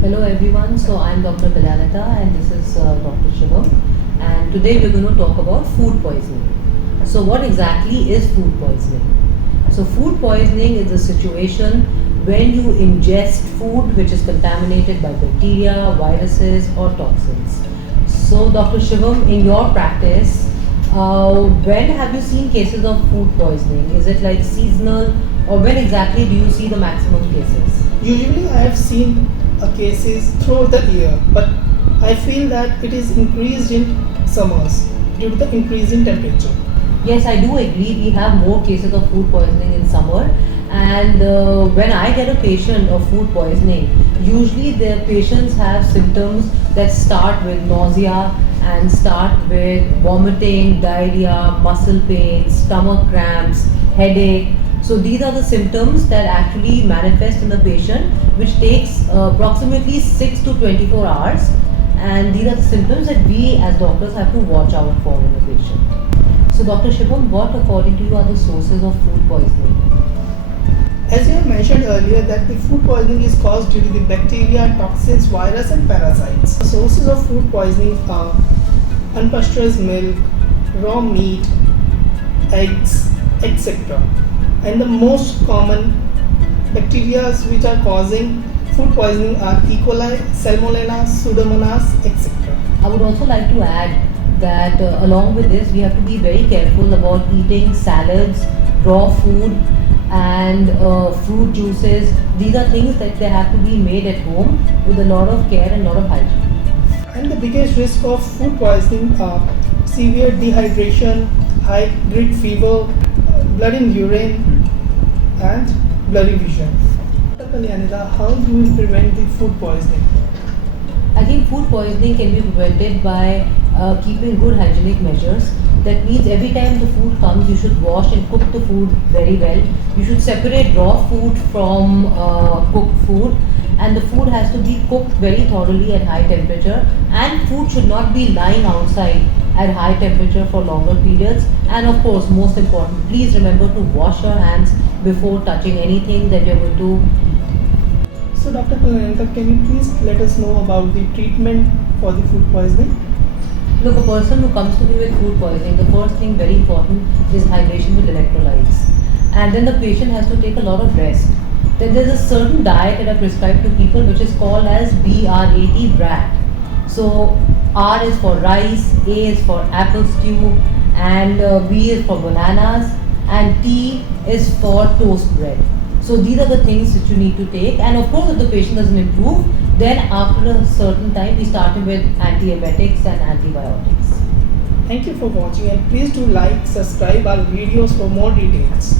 Hello everyone, so I'm Dr. Kalyanata and this is Dr. Shivam, and today we're going to talk about food poisoning. So what exactly is food poisoning? So food poisoning is a situation when you ingest food which is contaminated by bacteria, viruses or toxins. So Dr. Shivam, in your practice, when have you seen cases of food poisoning? Is it like seasonal, or when exactly do you see the maximum cases? Usually, I have seen cases throughout the year, but I feel that it is increased in summers due to the increase in temperature. Yes, I do agree. We have more cases of food poisoning in summer. And when I get a patient of food poisoning, usually the patients have symptoms that start with nausea and start with vomiting, diarrhea, muscle pain, stomach cramps, headache. So these are the symptoms that actually manifest in the patient, which takes approximately 6 to 24 hours. And these are the symptoms that we as doctors have to watch out for in the patient. So, Dr. Shivam, what according to you are the sources of food poisoning? As you have mentioned earlier, that the food poisoning is caused due to the bacteria, toxins, virus, and parasites. The sources of food poisoning are unpasteurized milk, raw meat, eggs, etc. And the most common bacteria which are causing food poisoning are E. coli, Salmonella, Pseudomonas, etc. I would also like to add that along with this, we have to be very careful about eating salads, raw food, and fruit juices. These are things that they have to be made at home with a lot of care and a lot of hygiene. And the biggest risk of food poisoning are severe dehydration, high grade fever, blood in urine, and blurry vision. Dr. Kalyanida, how do we prevent the food poisoning? I think food poisoning can be prevented by keeping good hygienic measures. That means every time the food comes, you should wash and cook the food very well. You should separate raw food from cooked food, and the food has to be cooked very thoroughly at high temperature. And food should not be lying outside at high temperature for longer periods. And of course, most important, please remember to wash your hands before touching anything that you're going to. So, Dr. Kalyanida, can you please let us know about the treatment for the food poisoning? Look, a person who comes to me with food poisoning, the first thing very important is hydration with electrolytes. And then the patient has to take a lot of rest. Then there's a certain diet that I prescribe to people which is called as BRAT, BRAT. So R is for rice, A is for apple stew, and B is for bananas, and T is for toast bread. So these are the things that you need to take. And of course, if the patient doesn't improve, then after a certain time, we start him with antiemetics and antibiotics. Thank you for watching, and please do like, subscribe our videos for more details.